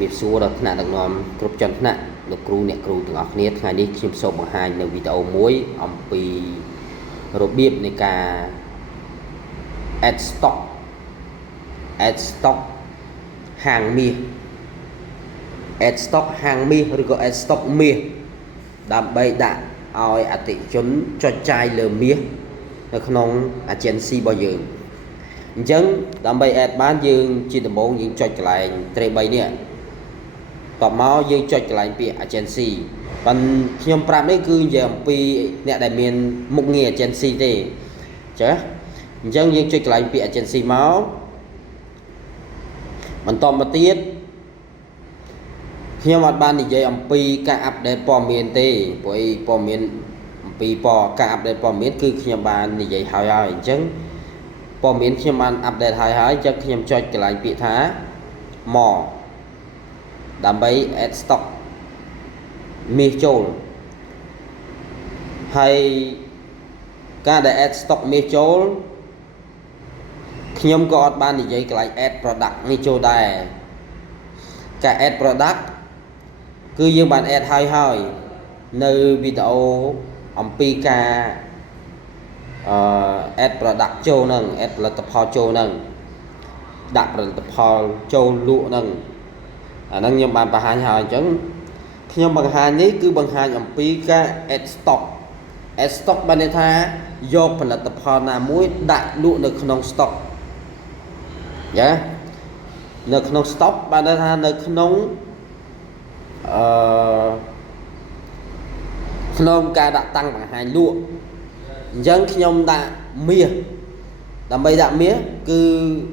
มีส่วนขนาดดังนอมกรุ๊ปจันทนะลูกครูเนี่ยครูถึงออกนี้ថ្ងៃនេះខ្ញុំសូមបង្ហាញនៅវីដេអូមួយអំពីរបៀបនៃការ add stock ហាងមាស add stock ហាងមាសឬក៏ add stock មាសដើម្បីដាក់ឲ្យអតិថិជនចុចចាយលើមាសនៅក្នុង agency របស់យើងអញ្ចឹងដើម្បី add បានយើងជាដំបូងយើងចុចកន្លែង ត្រី3នេះតមកយើងចុចកន្លែងពាក្យ agency ប៉ុន្តែខ្ញុំប្រាប់នេះគឺនិយាយអំពីអ្នកដែលមានមុខងារ agency ទេចាអញ្ចឹងយើងចុចកន្លែងពាក្យ agency មកបន្តមកទៀតខ្ញុំអត់បាននិយាយអំពីការអាប់ដេតព័ត៌មានទេព្រោះព័ត៌មានអំពីការអាប់ដេតព័ត៌មានគឺខ្ញុំបាននិយាយហើយអញ្ចឹងព័ត៌មានខ្ញុំបានអាប់ដេតហើយអញ្ចឹងខ្ញុំចុចកន្លែងពាក្យថា more ដើម្បី add stock មាសចូលហើយការដែល add stock មាសចូលខ្ញុំក៏អត់បាននិយាយកន្លែង add product នេះចូលដែរការ add product គឺយើងបាន add ហើយនៅវីដេអូអំពីការ add product ចូលនឹង add ផលិតផលចូលនឹងដាក់ផលិតផលចូលលក់នឹងអាហ្នឹងខ្ញុំបានបង្ហាញហើយអញ្ចឹងខ្ញុំបង្ហាញនេះគឺបង្ហាញអំពីការ add stock បានន័យថាយកផលិតផលណាមួយដាក់លក់នៅក្នុង stock យ៉ានៅក្នុង stock បានន័យថានៅក្នុងក្នុងការដាក់តាំងបង្ហាញលក់អញ្ចឹងខ្ញុំដាក់មាសដើម្បីដាក់មាសគឺ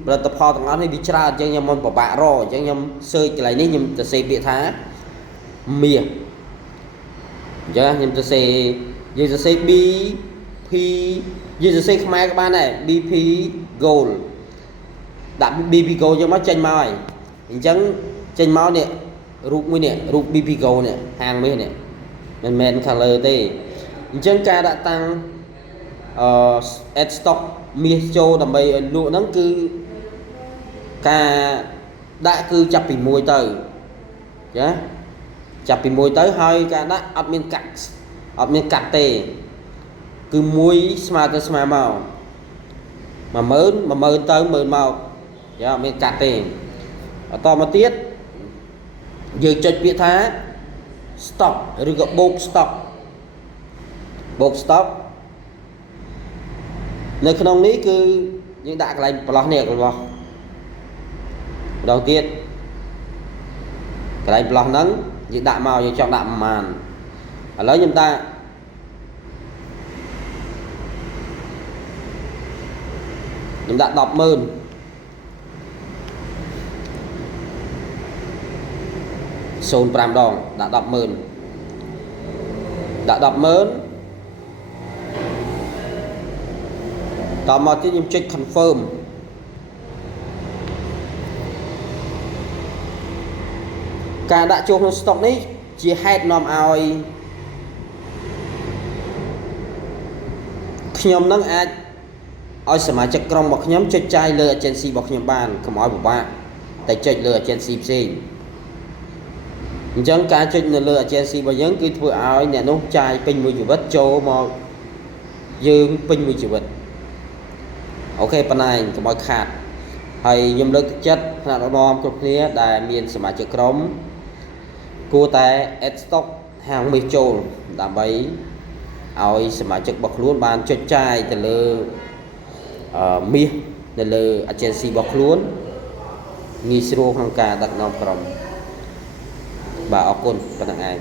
ផលិតផលទាំងអស់នេះវាច្រើនអញ្ចឹងខ្ញុំមិនពិបាករកអញ្ចឹងខ្ញុំ search កន្លែងនេះខ្ញុំទៅសេពាក្យថាមាសអញ្ចឹងខ្ញុំទៅសេយើងទៅសេ BP យើងទៅសេខ្មែរក៏បានដែរ BP Gold ដាក់ BP Gold យកមកចេញមកហើយអញ្ចឹងចេញមកនេះរូបមួយនេះរូប BP Gold នេះហាងមាសនេះមិនមែន color ទេអញ្ចឹងការដាក់តាំងadd stock មាសចូលដើម្បីឲ្យលក់ហ្នឹងគឺការដាក់គឺចាប់ពី1ទៅចាចាប់ពី1ទៅហើយការដាក់អត់មានកាត់ទេគឺ1ស្មើទៅស្មើមក 10000 ទៅ 10000 មកចាអត់មានកាត់ទេបន្តមកទៀតយើងចុចពាក្យថា stock ឬក៏បូក stock នៅក្នុងនេះគឺយើងដាក់កន្លែងប្រឡោះនេះរបស់ម្ដងទៀតកន្លែងប្រឡោះហ្នឹងយើងដាក់មកយើងចង់ដាក់ប្រមាណឥឡូវខ្ញុំដាក់100000 05 ដងដាក់ 100000 ដាក់ 100000 តមកទៀតខ្ញុំចុច confirm ការដាក់ចូលក្នុង stock នេះជាហេតុនាំឲ្យខ្ញុំនឹងអាចឲ្យសមាជិកក្រុមរបស់ខ្ញុំចុចចាយលើ agency របស់ខ្ញុំបានកុំឲ្យពិបាកតែចុចលើ agency ផ្សេងអញ្ចឹងការចុចនៅលើ agency របស់យើងគឺធ្វើឲ្យអ្នកនោះចាយពេញមួយជីវិតចូលមកយើងពេញមួយជីវិតអូខេប៉ុណ្ណាកុំឲ្យខាតហើយខ្ញុំលើកទឹកចិត្តថ្នាក់ដឹកនាំគ្រប់គ្នាដែលមានសមាជិកក្រុមគួរតែ add stock ហាងមាសចូលដើម្បីឲ្យសមាជិករបស់ខ្លួនបានចុចចាយទៅលើមាសនៅលើ agency របស់ខ្លួនងាយស្រួលក្នុងការដឹកនាំក្រុមបាទអរគុណប៉ុណ្្នឹងឯង